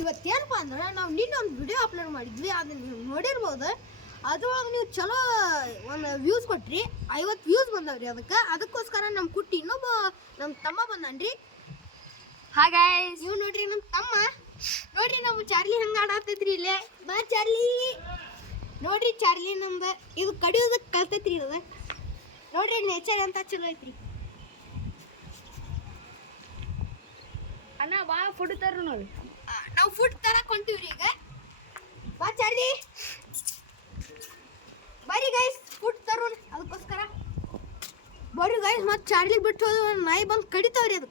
ಇವತ್ತೇನಪ್ಪ ಅಂದ್ರೆ ನಾವು ನಿನ್ನೆ ಒಂದು ವಿಡಿಯೋ ಅಪ್ಲೋಡ್ ಮಾಡಿದ್ವಿ, ಅದನ್ನ ನೀವು ನೋಡಿರ್ಬೋದು. ಅದ್ರೊಳಗೆ ನೀವು ಚಲೋ ಒಂದು ವ್ಯೂಸ್ ಕೊಟ್ರಿ, 50 ವ್ಯೂಸ್ ಬಂದವ್ರಿ. ಅದಕ್ಕೋಸ್ಕರ ನಮ್ಮ ಕುಟ್ಟಿ ಇನ್ನೊಬ್ಬ ನಮ್ಮ ತಮ್ಮ ಬಂದನ್ರಿ. ಹಾಯ್ ಗೈಸ್, ನೀವು ನೋಡ್ರಿ ನಮ್ಮ ತಮ್ಮ ನೋಡ್ರಿ, ನಮ್ಮ ಚಾರ್ಲಿ ಹಂಗೆ ಆಡಾತೈತ್ರಿ. ಇಲ್ಲೇ ಬಾ ಚಾರ್ಲಿ. ನೋಡ್ರಿ ಚಾರ್ಲಿ ನಮ್ದು ಇದು ಕಡಿಯೋದಕ್ಕೆ ಕಲ್ತೈತ್ರಿ. ಇದು ನೋಡ್ರಿ ನೇಚರ್ ಅಂತ ಚಲೋ ಐತ್ರಿ. ಅಣ್ಣ ಬಾ ಫುಡ್ ತರು. ನಾವು ಫುಡ್ ತರಕ್ ಹೊಂಟಿವ್ರಿ ಈಗ. ಬಾ ಚಾರ್ಲಿ, ಬರ್ರಿ ಗೈಸ್ ಫುಡ್ ತರೋಣ. ಅದಕ್ಕೋಸ್ಕರ ಬರ್ರಿ ಗೈಸ್. ಮತ್ತೆ ಚಾರ್ಲಿಗೆ ಬಿಟ್ಟು ಹೋದ ನಾಯಿ ಬಂದು ಕಡಿತಾವ್ರಿ. ಅದು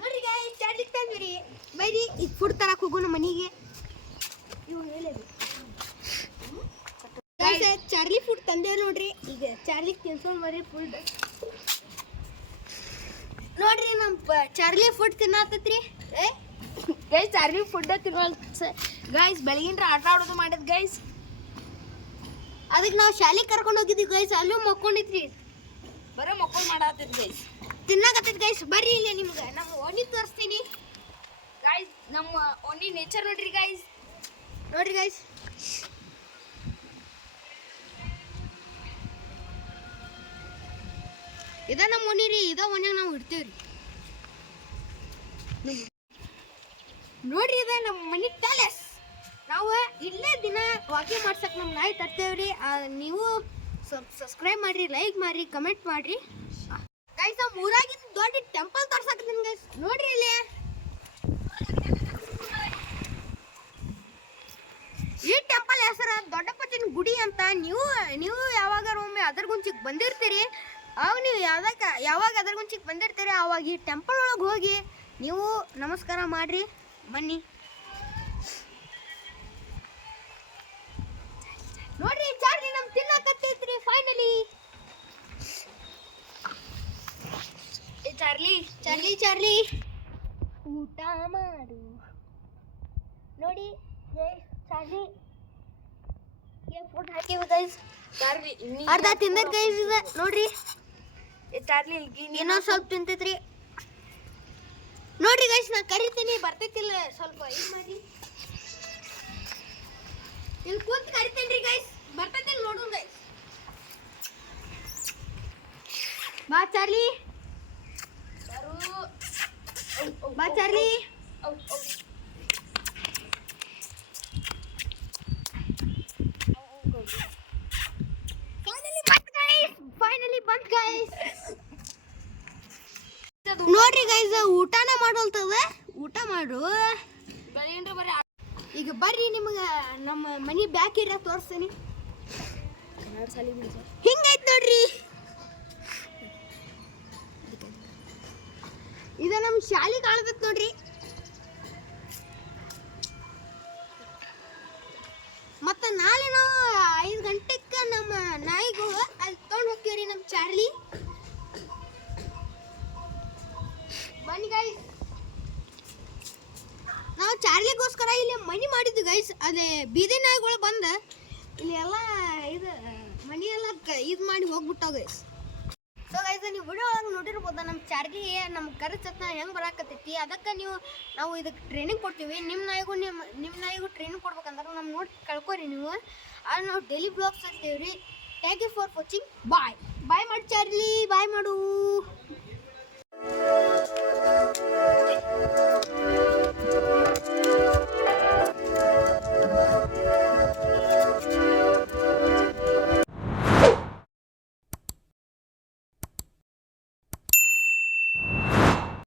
ನೋಡ್ರಿ ಗೈಸ್, ಚಾರ್ಲಿಗೆ ತಂದ್ರಿ. ಬರ್ರಿ ಈಗ ಫುಡ್ ತರಕ್ ಹೋಗೋಣ ಮನೆಗೆ. ಇವಾಗ ಹೇಳಿದ್ರಿ ಚಾರ್ಲಿ ಫುಡ್ ತಂದೇವ್ ನೋಡ್ರಿ. ಈಗ ಚಾರ್ಲಿಗೆ ತಿನ್ಸೋಣ ಬರ್ರಿ ಫುಡ್. ನೋಡ್ರಿ ನಮ್ಮ ಚಾರ್ಲಿ ಫುಡ್ ತಿನ್ನತ್ತೈತ್ರಿ. ಗೈಸ್ ಚಾರ್ಲಿ ಫುಡ್ ತಿನ್ನೋಲ್ ಗೈಸ್. ಬೆಳಗಿನ ಆಟ ಆಡೋದು ಮಾಡಿದ್ ಗೈಸ್. ಅದಕ್ಕೆ ನಾವು ಶಾಲೆಗೆ ಕರ್ಕೊಂಡು ಹೋಗಿದ್ವಿ ಗೈಸ್. ಅಲ್ಲೂ ಮಕ್ಕೊಂಡಿದ್ರಿ. ಬರೀ ಮಕ್ಕಳು ಮಾಡತ್ತೈತಿ ಗೈಸ್. ತಿನ್ನಾಕತ್ತೈತಿ ಗೈಸ್. ಬರ್ರಿ ಇಲ್ಲ ನಿಮ್ಗೆ ನಮ್ಮ ಓಣಿ ತೋರಿಸ್ತೀನಿ ಗೈಸ್. ನಮ್ಮ ಓಣಿ ನೇಚರ್ ನೋಡ್ರಿ ಗೈಸ್. ನೋಡ್ರಿ ಗೈಸ್, ಇದ ನಮ್ಮ ಓಣಿ ರೀ. ಇದ ಓಣ್ಯಾಗ ನಾವು ಇಡ್ತೇವ್ರಿ. ನೋಡ್ರಿ ಇದ ನಮ್ಮ ಮನಿ ಪ್ಯಾಲೇಸ್. ನಾವು ಇಲ್ಲೇ ದಿನ ವಾಕಿಂಗ್ ಮಾಡ್ಸಕ್ ನಮ್ಮ ನಾಯಿ ತರ್ತೇವ್ರಿ. ನೀವು ಸಬ್ಸ್ಕ್ರೈಬ್ ಮಾಡ್ರಿ, ಲೈಕ್ ಮಾಡ್ರಿ, ಕಮೆಂಟ್ ಮಾಡ್ರಿ ಗೈಸ್. ನಮ್ಮ ಊರಾಗಿನ ದೊಡ್ಡ ಟೆಂಪಲ್ ತೋರ್ಸಕತ್ತೀನಿ ಗೈಸ್. ನೋಡ್ರಿ ಇಲ್ಲಿ ಈ ಟೆಂಪಲ್ ಹೆಸರು ದೊಡ್ಡಪ್ಪನ ಗುಡಿ ಅಂತ. ನೀವು ಯಾವಾಗ ಒಮ್ಮೆ ಅದರ ಗುಂಚಿಗೆ ಬಂದಿರ್ತೀರಿ, ಅವಾಗ ನೀವು ಯಾವಾಗ ಅದರ ಗುಂಚಿಗೆ ಬಂದಿರ್ತೀರಿ ಅವಾಗ ಈ ಟೆಂಪಲ್ ಒಳಗೆ ಹೋಗಿ ನೀವು ನಮಸ್ಕಾರ ಮಾಡ್ರಿ ಬನ್ನಿ. ನೋಡ್ರಿ ಚಾರ್ಲಿ ನಮ್ ತಿನ್ನಕತ್ತೈತ್ರಿ ಫೈನಲಿ. ಚಾರ್ಲಿ ಚಾರ್ಲಿ ಚಾರ್ಲಿ ಊಟ ಮಾಡು. ನೋಡಿ ಚಾರ್ಲಿ ಫುಡ್ ಹಾಕಿವಿ ಗೈಸ್. ಚಾರ್ಲಿ ಅರ್ಧ ತಿಂದೈತ್ ಗೈಸ್. ಇದೆ ನೋಡ್ರಿ. ಚಾರ್ಲಿ ಇನ್ನೊಂದು ಸ್ವಲ್ಪ ತಿಂತೈತ್ರಿ. ನೋಡ್ರಿ ಗೈಸ್, ನಾ ಕರಿತೀನಿ, ಬರ್ತೈತಿಲ್ಲ ಸ್ವಲ್ಪ ಇದು ಮಾಡಿ. ಇಲ್ಲಿ ಕೂತ್ ಕರಿತೇನ್ರಿ ಗೈಸ್. ಬರ್ತೈತಿಲ್ಲ ನೋಡು ಗೈಸ್. ಬಾ ಚಾರ್ಲಿ, ಬಾ ಚಾರ್ಲಿ. ಫೈನಲಿ ಬಂತ್ ಗೈಸ್. ನೋಡ್ರಿ ಗೈಸ್, ಊಟನ ಮಾಡೋಲ್ತದ. ಊಟ ಮಾಡು ಬೆಳಗಿನ ಬರೀ. ಈಗ ಬರ್ರಿ ನಿಮ್ಗೆ ನಮ್ಮ ಮನಿ ಬ್ಯಾಕ್ ಏರಿಯಾ ತೋರಿಸ್ತೀನಿ. ಹಿಂಗೈತ್ ನೋಡ್ರಿ. ಇದು ನಮ್ಮ ಶಾಲೆ ಕಾಣತೈತ್ ನೋಡ್ರಿ. ಮತ್ತೆ ನಾಳೆ ನಾವು 5 ಗಂಟೆಗೆ ನಮ್ಮ ನಾಯಿಗೂ ಅಲ್ಲಿ ತೊಗೊಂಡು ಹೋಗ್ತೀವ್ರಿ ನಮ್ಮ ಚಾರ್ಲಿ. ಬನ್ನಿ ಗೈಸ್. ನಾವು ಚಾರ್ಲಿಗೋಸ್ಕರ ಇಲ್ಲಿ ಮನಿ ಮಾಡಿದ್ವಿ ಗೈಸ್. ಅದೇ ಬೀದಿ ನಾಯಿಗಳು ಬಂದ ಇಲ್ಲಿ ಎಲ್ಲ ಇದು ಮನಿ ಎಲ್ಲ ಇದು ಮಾಡಿ ಹೋಗ್ಬಿಟ್ಟಾವ ಗೈಸ್. ಸೊ ಗೈಸ್, ನೀವು ವಿಡಿಯೋ ಒಳಗೆ ನೋಡಿರ್ಬೋದ ನಮ್ಮ ಚಾರ್ಲಿ ನಮ್ಮ ಕರೆಚತ್ನ ಹೆಂಗೆ ಬರಾಕತ್ತೈತಿ. ಅದಕ್ಕೆ ನಾವು ಇದಕ್ಕೆ ಟ್ರೈನಿಂಗ್ ಕೊಡ್ತೀವಿ. ನಿಮ್ಮ ನಾಯಿಗೂ ಟ್ರೈನಿಂಗ್ ಕೊಡ್ಬೇಕಂದ್ರೆ ನಮ್ಮ ನೋಡಿ ಕಳ್ಕೊರಿ ನೀವು. ಅದು ನಾವು ಡೈಲಿ ಬ್ಲಾಗ್ಸ್ ಇರ್ತೀವಿ ರೀ. Thank you for watching. Bye bye ಮಾಡಿ ಚಾರ್ಲಿ, ಬಾಯ್ ಮಾಡು.